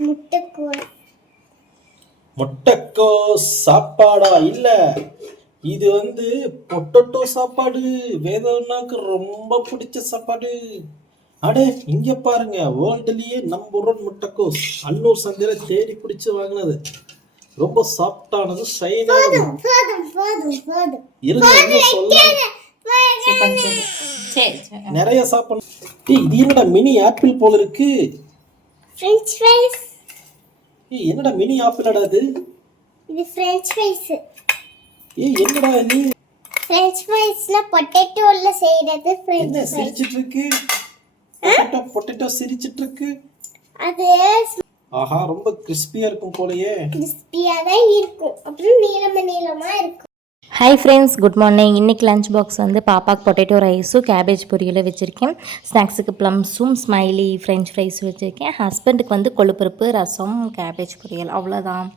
முட்டைக்கோஸ். முட்டைக்கோஸ் சாப்பாடா? இல்ல, இது பொட்டேட்டோ சாப்பாடு. வேதவனாக்கு ரொம்ப பிடிச்ச சாப்பாடு. அடே, இங்க பாருங்க, வேர்ல்டுலயே நம்பர் 1 முட்டைக்கோஸ். அன்னூர் சந்தையில தேடி பிடிச்சு வாங்கினது. ரொம்ப சாஃப்டானது, ஷைனானது. இருங்க, இன்னும் சொல்ல நிறைய சாப்பிடணும். இது என்னடா மினி ஆப்பிள் போல இருக்கு. French fries. என்னடா மினி ஆப்பிளடா இது? இது French fries. என்னடா இது? French friesல பொட்டேட்டோல செய்யறது French என்ன fries. சிரிச்சிட்டு இருக்கு? பொட்டேட்டோ சிரிச்சிட்டு இருக்கு. அது ஆஹா, ரொம்ப கிறிஸ்பியா இருக்கும் போலயே. கிறிஸ்பியா தான் இருக்கும். அப்புறம் நீளமா இருக்கும். Hi friends, good morning. இன்றைக்கி லஞ்ச் பாக்ஸ் பாப்பாக்கு பொட்டேட்டோ ரைஸும் கேபேஜ் பொரியலும் வச்சுருக்கேன். ஸ்நாக்ஸுக்கு ப்ளம்ஸும் ஸ்மைலி ஃப்ரெஞ்ச் ஃப்ரைஸும் வச்சுருக்கேன். ஹஸ்பண்டுக்கு கொழுப்பருப்பு, ரசம், கேபேஜ் பொரியல், அவ்வளோதான்.